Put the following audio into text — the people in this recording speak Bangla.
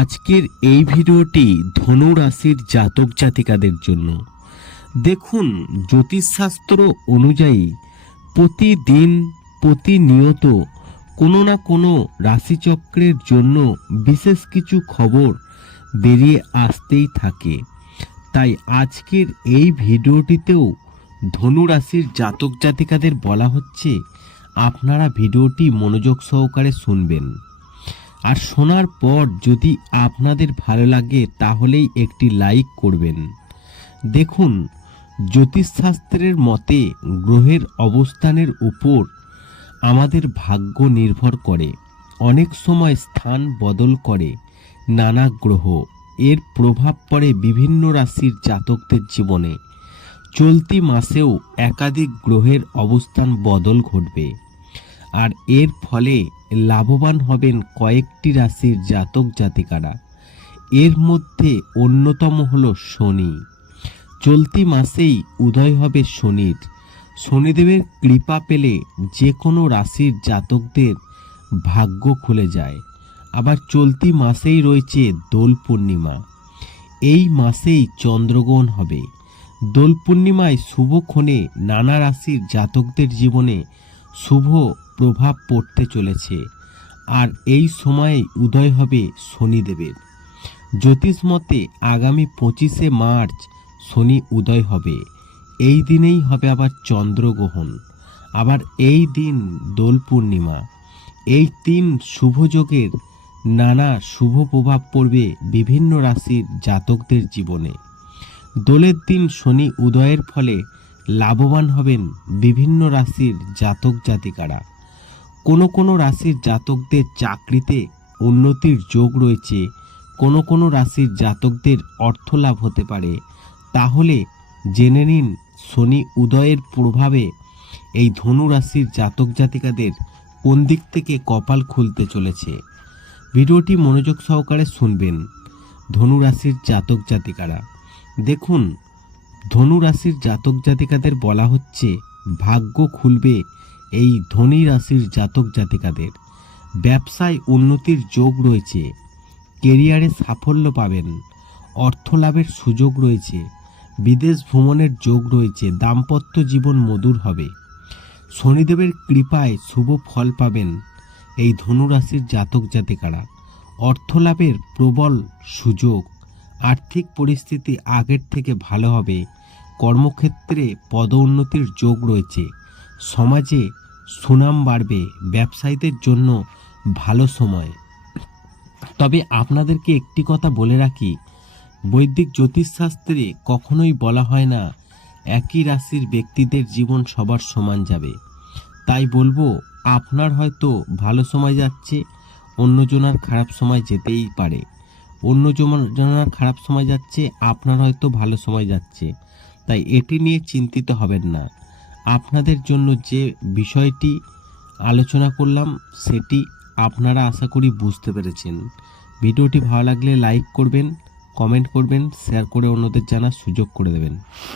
আজকের এই ভিডিওটি ধনু রাশির জাতক জাতিকাদের জন্য। দেখুন, জ্যোতিষশাস্ত্র অনুযায়ী প্রতিদিন প্রতিনিয়ত কোনো না কোনো রাশিচক্রের জন্য বিশেষ কিছু খবর বেরিয়ে আসতেই থাকে। তাই আজকের এই ভিডিওটিতেও ধনু রাশির জাতক জাতিকাদের বলা হচ্ছে, আপনারা ভিডিওটি মনোযোগ সহকারে শুনবেন। আর শোনার পর যদি আপনাদের ভালো লাগে, তাহলেই একটি লাইক করবেন। দেখুন, জ্যোতিষশাস্ত্রের মতে গ্রহের অবস্থানের উপর আমাদের ভাগ্য নির্ভর করে। অনেক সময় স্থান বদল করে নানা গ্রহ। এর প্রভাব পড়ে বিভিন্ন রাশির জাতকদের জীবনে। চলতি মাসেও একাধিক গ্রহের অবস্থান বদল ঘটবে। আর এর ফলে লাভবান হবেন কয়েকটি রাশির জাতক জাতিকারা। এর মধ্যে অন্যতম হল শনি। চলতি মাসেই উদয় হবে শনির। শনিদেবের কৃপা পেলে যে কোনো রাশির জাতকদের ভাগ্য খুলে যায়। আবার চলতি মাসেই রয়েছে দোল পূর্ণিমা। এই মাসেই চন্দ্রগ্রহণ হবে। দোল পূর্ণিমায় শুভক্ষণে নানা রাশির জাতকদের জীবনে শুভ প্রভাব পড়তে চলেছে। আর এই সময়ে উদয় হবে শনিদেবের। জ্যোতিষ মতে আগামী পঁচিশে মার্চ শনি উদয় হবে। এই দিনেই হবে আবার চন্দ্রগ্রহণ। আবার এই দিন দোল পূর্ণিমা। এই তিন শুভযোগের নানা শুভ প্রভাব পড়বে বিভিন্ন রাশির জাতকদের জীবনে। দোলের দিন শনি উদয়ের ফলে লাভবান হবেন বিভিন্ন রাশির জাতক জাতিকারা কোনো কোনো রাশির জাতকদের চাকরিতে উন্নতির যোগ রয়েছে। কোনো কোনো রাশির জাতকদের অর্থ লাভ হতে পারে। তাহলে জেনে নিন শনি উদয়ের প্রভাবে এই ধনু রাশির জাতক জাতিকাদের কোন দিক থেকে কপাল খুলতে চলেছে। ভিডিওটি মনোযোগ সহকারে শুনবেন ধনু রাশির জাতক জাতিকারা। দেখুন, ধনু রাশির জাতক জাতিকাদের বলা হচ্ছে, ভাগ্য খুলবে এই ধনী রাশির জাতক জাতিকাদের ব্যবসায় উন্নতির যোগ রয়েছে, কেরিয়ারে সাফল্য পাবেন, অর্থ লাভের সুযোগ রয়েছে, বিদেশ ভ্রমণের যোগ রয়েছে, দাম্পত্য জীবন মধুর হবে। শনিদেবের কৃপায় শুভ ফল পাবেন এই ধনুরাশির জাতক জাতিকারা। অর্থ লাভের প্রবল সুযোগ, আর্থিক পরিস্থিতি আগের থেকে ভালো হবে, কর্মক্ষেত্রে পদোন্নতির যোগ রয়েছে। সমাজে সুনাম বাড়বে ব্যবসায়ীদের জন্য ভালো সময়। তবে আপনাদেরকে একটি কথা বলে রাখি, বৈদিক জ্যোতিষশাস্ত্রে কখনোই বলা হয় না, একই রাশির ব্যক্তিদের জীবন সবার সমান যাবে। তাই বলব, আপনার হয়তো ভালো সময় যাচ্ছে, অন্যজনার খারাপ সময় যেতেই পারে। অন্য জনার খারাপ সময় যাচ্ছে, আপনার হয়তো ভালো সময় যাচ্ছে। তাই এটি নিয়ে চিন্তিত হবেন না। আপনাদের জন্য যে বিষয়টি আলোচনা করলাম, সেটি আপনারা আশা করি বুঝতে পেরেছেন। ভিডিওটি ভালো লাগলে লাইক করবেন, কমেন্ট করবেন, শেয়ার করে অন্যদের জানার সুযোগ করে দেবেন।